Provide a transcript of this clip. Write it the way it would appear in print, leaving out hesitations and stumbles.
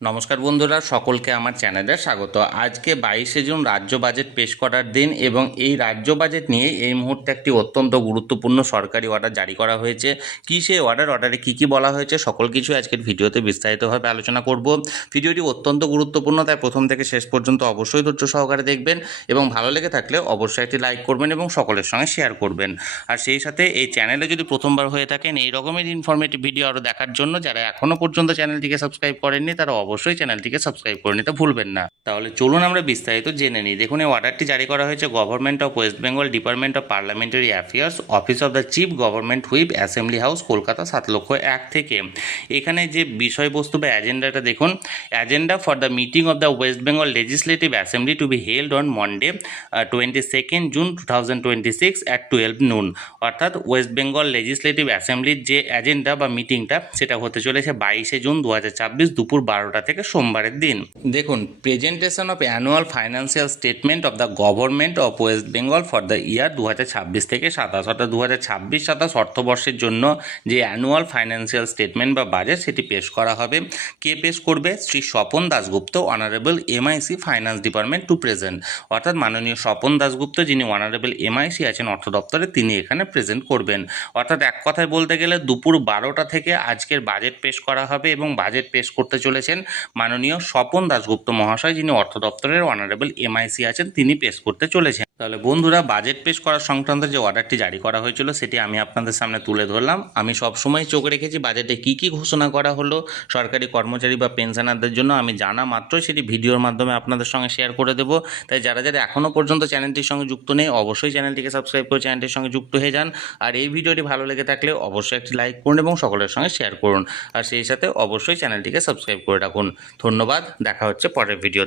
নমস্কার বন্ধুরা, সকলকে আমার চ্যানেলে স্বাগত। আজকে 22শে জুন রাজ্য বাজেট পেশ করার দিন এবং এই রাজ্য বাজেট নিয়ে এই মুহূর্তে একটি অত্যন্ত গুরুত্বপূর্ণ সরকারি অর্ডার জারি করা হয়েছে। কী সেই অর্ডারে কী বলা হয়েছে সকল কিছু আজকের ভিডিওতে বিস্তারিতভাবে আলোচনা করব। ভিডিওটি অত্যন্ত গুরুত্বপূর্ণ, তাই প্রথম থেকে শেষ পর্যন্ত অবশ্যই ধৈর্য সহকারে দেখবেন এবং ভালো লেগে থাকলে অবশ্যই একটি লাইক করবেন এবং সকলের সঙ্গে শেয়ার করবেন। আর সেই সাথে এই চ্যানেলে যদি প্রথমবার হয়ে থাকেন এই রকমের ইনফরমেটিভ ভিডিও আরও দেখার জন্য যারা এখনও পর্যন্ত চ্যানেলটিকে সাবস্ক্রাইব করেননি তারা অবশ্যই চ্যানেলটিকে সাবস্ক্রাইব করে নিতে ভুলবেন না। তাহলে চলুন আমরা বিস্তারিত জেনে নিই। দেখুন, এই অর্ডারটি জারি করা হয়েছে government of West Bengal, department of parliamentary affairs, office of the chief government whip, assembly house, Kolkata 7,01,000 থেকে। এখানে যে বিষয়বস্তু বা অ্যাজেন্ডাটা দেখুন, agenda for the meeting of the West Bengal legislative assembly to be held on Monday 22 June 2026 at 12 noon। অর্থাৎ ওয়েস্ট বেঙ্গল লেজিসলেটিভ অ্যাসেম্বলির যে অ্যাজেন্ডা বা মিটিংটা সেটা হতে চলেছে 22শে জুন 2026 দুপুর 12টা থেকে সোমবারের দিন। দেখুন, presentation of annual financial statement of the government of West Bengal for the year 2026 থেকে 27, অর্থাৎ 2026-27 অর্থবর্ষের জন্য যে অ্যানুয়াল ফাইন্যান্সিয়াল স্টেটমেন্ট বা বাজেট সেটি পেশ করা হবে। কে পেশ করবে? Shri Swapan Dasgupta, honourable MIC finance department two present. অর্থাৎ মাননীয় স্বপন দাশগুপ্ত, যিনি অনারেবল এমআইসি আছেন অর্থ দপ্তরে, তিনি এখানে প্রেজেন্ট করবেন। অর্থাৎ এক কথায় বলতে গেলে দুপুর 12টা থেকে আজকের বাজেট পেশ করা হবে এবং বাজেট পেশ করতে চলেছেন মাননীয় স্বপন দাশগুপ্ত মহাশয়, যিনি অর্থ দপ্তরের অনারেবল এমআইসি আছেন, তিনি পেশ করতে চলেছেন। তাহলে বন্ধুরা, বাজেট পেশ করার সংক্রান্ত যে অর্ডারটি জারি করা হয়েছিল সেটি আমি আপনাদের সামনে তুলে ধরলাম। আমি সবসময় চোখ রেখেছি বাজেটে কী ঘোষণা করা হলো সরকারি কর্মচারী বা পেনশনারদের জন্য। আমি জানা মাত্রই সেটি ভিডিওর মাধ্যমে আপনাদের সঙ্গে শেয়ার করে দেবো। তাই যারা এখনও পর্যন্ত চ্যানেলটির সঙ্গে যুক্ত নেই অবশ্যই চ্যানেলটিকে সাবস্ক্রাইব করে চ্যানেলটির সঙ্গে যুক্ত হয়ে যান। আর এই ভিডিওটি ভালো লেগে থাকলে অবশ্যই একটি লাইক করুন এবং সকলের সঙ্গে শেয়ার করুন। আর সেই সাথে অবশ্যই চ্যানেলটিকে সাবস্ক্রাইব করে রাখুন। ধন্যবাদ, দেখা হচ্ছে পরের ভিডিও।